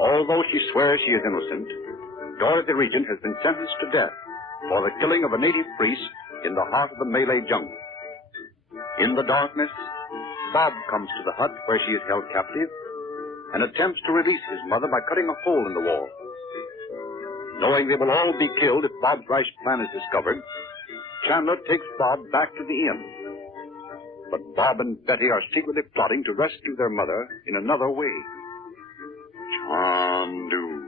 Although she swears she is innocent, Dorothy Regent has been sentenced to death for the killing of a native priest in the heart of the Malay jungle. In the darkness, Bob comes to the hut where she is held captive and attempts to release his mother by cutting a hole in the wall. Knowing they will all be killed if Bob's rash plan is discovered, Chandler takes Bob back to the inn. But Bob and Betty are secretly plotting to rescue their mother in another way. Chandu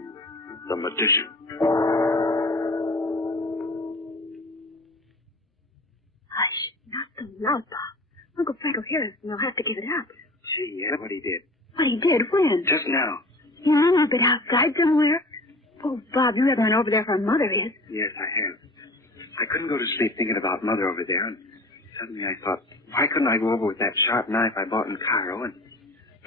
the Magician. Hush, not so loud, Bob. Uncle Frank will hear us and we'll have to give it up. Gee, yeah, what he did. What he did? When? Just now. You mean you've been outside somewhere? Oh, Bob, you haven't been over there where Mother is. Yes, I have. I couldn't go to sleep thinking about Mother over there, and suddenly I thought, why couldn't I go over with that sharp knife I bought in Cairo and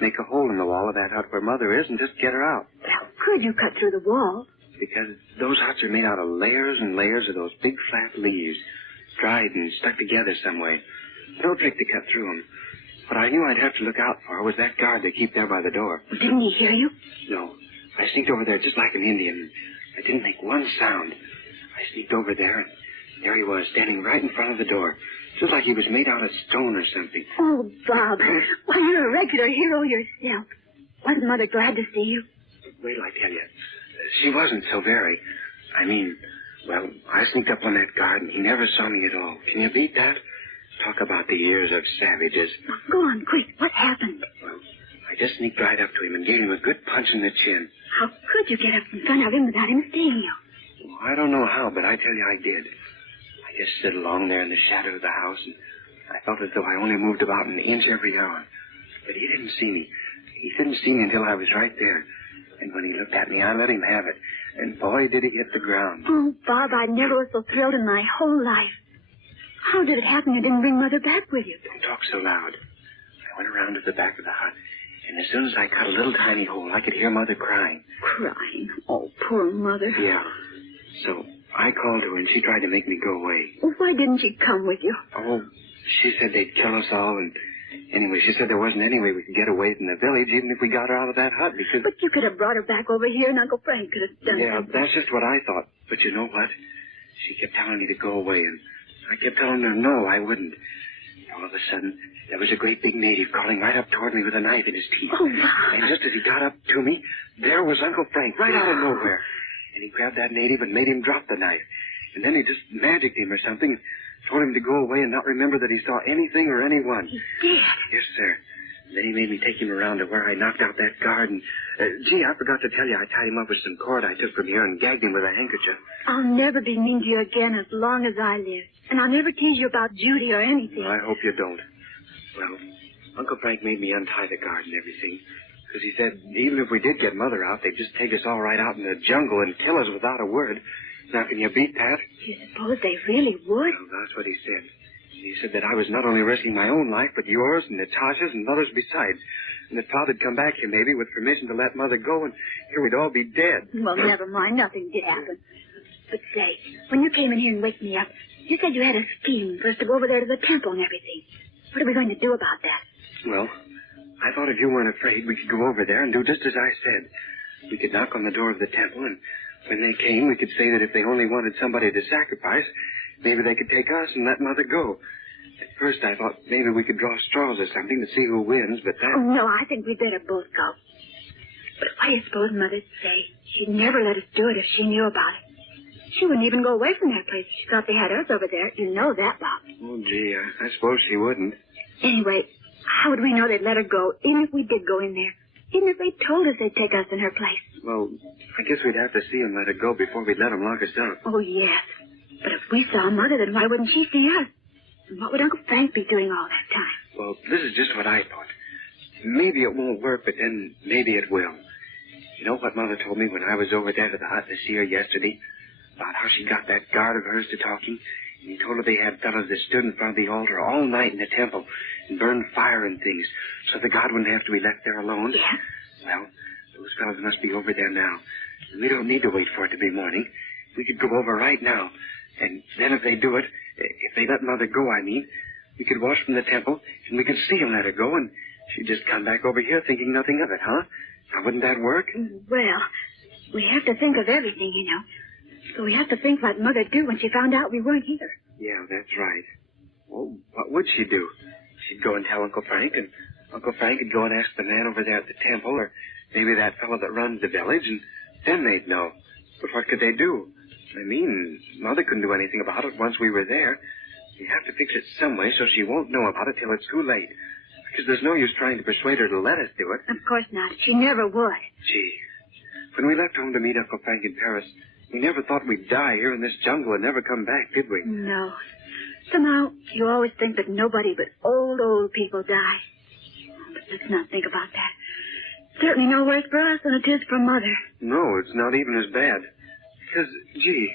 make a hole in the wall of that hut where Mother is and just get her out? How could you cut through the wall? Because those huts are made out of layers and layers of those big flat leaves, dried and stuck together some way. No trick to cut through them. What I knew I'd have to look out for was that guard they keep there by the door. Didn't he hear you? No. I sneaked over there just like an Indian. I didn't make one sound. I sneaked over there, and there he was, standing right in front of the door. Just like he was made out of stone or something. Oh, Bob. Why, you're a regular hero yourself. Wasn't Mother glad to see you? Wait till I tell you. She wasn't so very. I mean, well, I sneaked up on that guard, and he never saw me at all. Can you beat that? Talk about the ears of savages. Oh, go on, quick. What happened? Well, I just sneaked right up to him and gave him a good punch in the chin. How could you get up in front of him without him seeing you? Well, I don't know how, but I tell you I did. I just stood along there in the shadow of the house, and I felt as though I only moved about an inch every hour. But he didn't see me. He didn't see me until I was right there. And when he looked at me, I let him have it. And boy, did he hit the ground. Oh, Bob, I never was so thrilled in my whole life. How did it happen you didn't bring Mother back with you? Don't talk so loud. I went around to the back of the hut, and as soon as I cut a little tiny hole, I could hear Mother crying. Crying? Oh, poor Mother. Yeah. So I called her, and she tried to make me go away. Well, why didn't she come with you? Oh, she said they'd kill us all, and anyway, she said there wasn't any way we could get away from the village, even if we got her out of that hut, because... But you could have brought her back over here, and Uncle Frank could have done Yeah, something. that's just what I thought. But you know what? She kept telling me to go away, and I kept telling her no, I wouldn't. All of a sudden, there was a great big native crawling right up toward me with a knife in his teeth. Oh, Bob. And just as he got up to me, there was Uncle Frank, right out of nowhere. And he grabbed that native and made him drop the knife. And then he just magicked him or something and told him to go away and not remember that he saw anything or anyone. He did? Yes, sir. And then he made me take him around to where I knocked out that guard. And, gee, I forgot to tell you, I tied him up with some cord I took from here and gagged him with a handkerchief. I'll never be mean to you again as long as I live. And I'll never tease you about Judy or anything. Well, I hope you don't. Well, Uncle Frank made me untie the guard and everything. Because he said even if we did get Mother out, they'd just take us all right out in the jungle and kill us without a word. Now, can you beat that? Do you suppose they really would? Well, that's what he said. He said that I was not only risking my own life, but yours and Natasha's and Mother's besides. And that Father'd come back here maybe with permission to let Mother go, and here we'd all be dead. Well, never mind. Nothing did happen. But say, when you came in here and waked me up, you said you had a scheme for us to go over there to the temple and everything. What are we going to do about that? Well, I thought if you weren't afraid, we could go over there and do just as I said. We could knock on the door of the temple, and when they came, we could say that if they only wanted somebody to sacrifice, maybe they could take us and let Mother go. At first, I thought maybe we could draw straws or something to see who wins, but that... Oh, no, I think we'd better both go. But why do you suppose Mother'd say she'd never let us do it if she knew about it? She wouldn't even go away from that place if she thought they had us over there. You know that, Bob. Oh, gee, I suppose she wouldn't. Anyway, how would we know they'd let her go, even if we did go in there? Even if they told us they'd take us in her place? Well, I guess we'd have to see them let her go before we'd let them lock us up. Oh, yes. But if we saw Mother, then why wouldn't she see us? And what would Uncle Frank be doing all that time? Well, this is just what I thought. Maybe it won't work, but then maybe it will. You know what Mother told me when I was over there to the hut to see her yesterday? About how she got that guard of hers to talking. And he told her they had fellows that stood in front of the altar all night in the temple and burned fire and things so the god wouldn't have to be left there alone. Yeah. Well, those fellows must be over there now. We don't need to wait for it to be morning. We could go over right now. And then if they do it, if they let Mother go, I mean, we could watch from the temple, and we could see them let her go, and she'd just come back over here thinking nothing of it, huh? Now, wouldn't that work? Well, we have to think of everything, you know. So we have to think what Mother'd do when she found out we weren't here. Yeah, that's right. Well, what would she do? She'd go and tell Uncle Frank, and Uncle Frank would go and ask the man over there at the temple, or maybe that fellow that runs the village, and then they'd know. But what could they do? I mean, Mother couldn't do anything about it once we were there. You have to fix it some way so she won't know about it till it's too late. Because there's no use trying to persuade her to let us do it. Of course not. She never would. Gee, when we left home to meet Uncle Frank in Paris, we never thought we'd die here in this jungle and never come back, did we? No. Somehow, you always think that nobody but old people die. But let's not think about that. Certainly no worse for us than it is for Mother. No, it's not even as bad. Because, gee,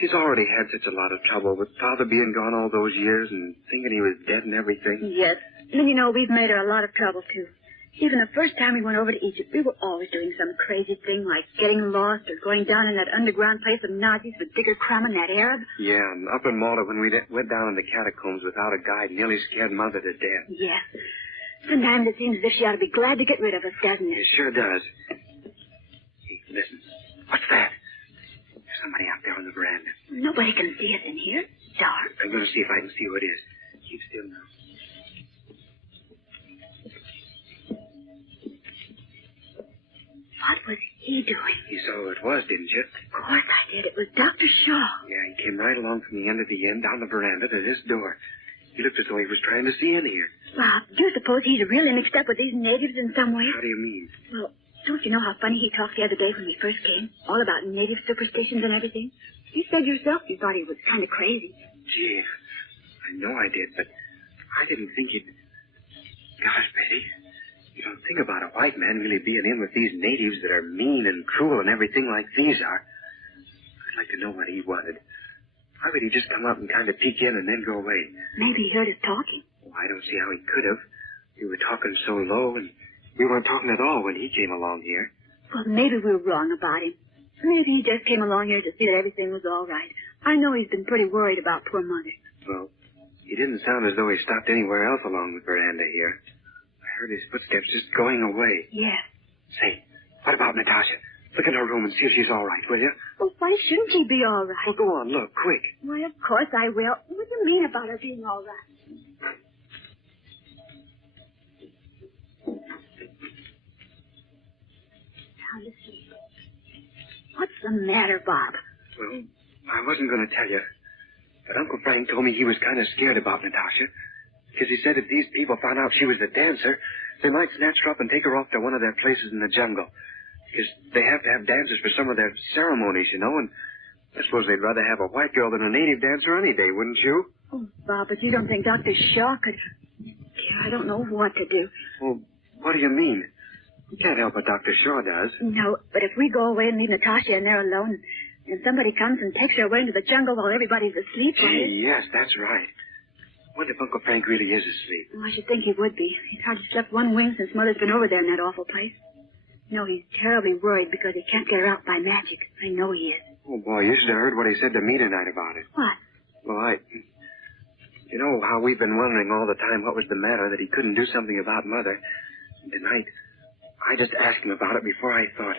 she's already had such a lot of trouble with Father being gone all those years and thinking he was dead and everything. Yes. And you know, we've made her a lot of trouble, too. Even the first time we went over to Egypt, we were always doing some crazy thing like getting lost or going down in that underground place of Nazis with Digger Crumb and that Arab. Yeah, and up in Malta when we went down in the catacombs without a guide, nearly scared Mother to death. Yes. Sometimes it seems as if she ought to be glad to get rid of us, doesn't it? It sure does. Hey, listen. What's that? There's somebody out there on the veranda. Nobody can see us in here. It's dark. I'm going to see if I can see who it is. Keep still now. What was he doing? You saw who it was, didn't you? Of course I did. It was Dr. Shaw. Yeah, he came right along from the end of the inn down the veranda to this door. He looked as though he was trying to see in here. Well, do you suppose he's really mixed up with these natives in some way? How do you mean? Well, don't you know how funny he talked the other day when we first came? All about native superstitions and everything. You said yourself you thought he was kind of crazy. Gee, I know I did, but I didn't think you'd... Gosh, Betty, you don't think about a white man really being in with these natives that are mean and cruel and everything like these are. I'd like to know what he wanted. Why would he just come up and kind of peek in and then go away? Maybe he heard us talking. Well, I don't see how he could have. We were talking so low, and we weren't talking at all when he came along here. Well, maybe we were wrong about him. Maybe he just came along here to see that everything was all right. I know he's been pretty worried about poor Mother. Well, he didn't sound as though he stopped anywhere else along the veranda here. I heard his footsteps just going away. Yes. Say, what about Natasha? Look in her room and see if she's all right, will you? Well, why shouldn't she be all right? Well, go on, look, quick. Why, of course I will. What do you mean about her being all right? Now, listen. What's the matter, Bob? Well, I wasn't going to tell you, but Uncle Frank told me he was kind of scared about Natasha, because he said if these people found out she was a dancer, they might snatch her up and take her off to one of their places in the jungle. Because they have to have dancers for some of their ceremonies, you know, and I suppose they'd rather have a white girl than a native dancer any day, wouldn't you? Oh, Bob, but you don't think Dr. Shaw could... I don't know what to do. Well, what do you mean? You can't help what Dr. Shaw does. No, but if we go away and leave Natasha in there alone, and somebody comes and takes her away into the jungle while everybody's asleep... Gee, yes, that's right. What if Uncle Frank really is asleep? Well, I should think he would be. He's hardly slept one wink since Mother's been over there in that awful place. No, he's terribly worried because he can't get her out by magic. I know he is. Oh, boy, you should have heard what he said to me tonight about it. What? Well, you know how we've been wondering all the time what was the matter, that he couldn't do something about Mother. And tonight, I just asked him about it before I thought.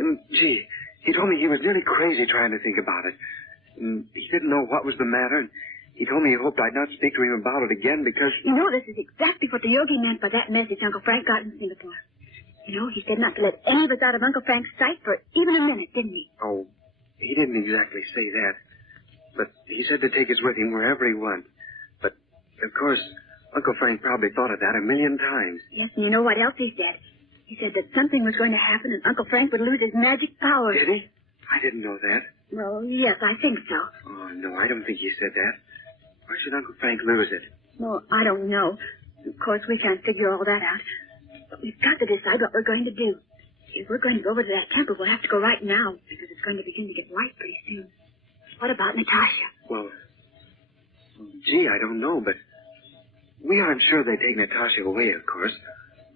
And, gee, he told me he was nearly crazy trying to think about it. And he didn't know what was the matter, and he told me he hoped I'd not speak to him about it again because... You know, this is exactly what the yogi meant by that message Uncle Frank got in Singapore. You know, he said not to let any of us out of Uncle Frank's sight for even a minute, didn't he? Oh, he didn't exactly say that. But he said to take us with him wherever he went. But, of course, Uncle Frank probably thought of that 1,000,000 times. Yes, and you know what else he said? He said that something was going to happen and Uncle Frank would lose his magic powers. Did he? I didn't know that. Well, yes, I think so. Oh, no, I don't think he said that. Why should Uncle Frank lose it? Well, I don't know. Of course, we can't figure all that out. But we've got to decide what we're going to do. If we're going to go over to that temple, we'll have to go right now, because it's going to begin to get light pretty soon. What about Natasha? Well, gee, I don't know, but we aren't sure they take Natasha away, of course.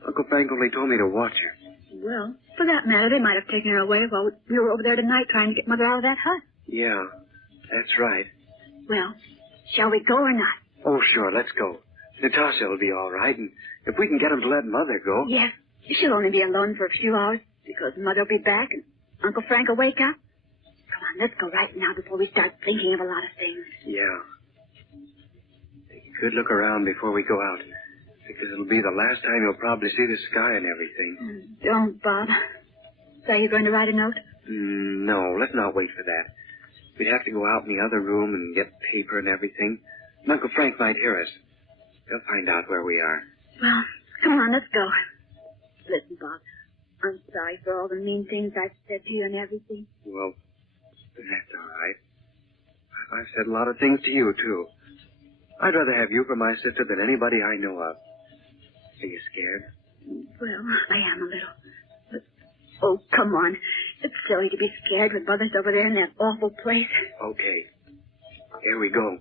Uncle Frank only told me to watch her. Well, for that matter, they might have taken her away while we were over there tonight trying to get Mother out of that hut. Yeah, that's right. Well, shall we go or not? Oh, sure, let's go. Natasha will be all right, and if we can get him to let Mother go... Yes. She'll only be alone for a few hours because Mother will be back and Uncle Frank will wake up. Come on, let's go right now before we start thinking of a lot of things. Yeah. Take a good look around before we go out, because it'll be the last time you'll probably see the sky and everything. Don't, Bob. So are you going to write a note? No, let's not wait for that. We'd have to go out in the other room and get paper and everything. And Uncle Frank might hear us. He'll find out where we are. Well, come on, let's go. Listen, Bob, I'm sorry for all the mean things I've said to you and everything. Well, that's all right. I've said a lot of things to you, too. I'd rather have you for my sister than anybody I know of. Are you scared? Well, I am a little. But, oh, come on. It's silly to be scared when Mother's over there in that awful place. Okay. Here we go.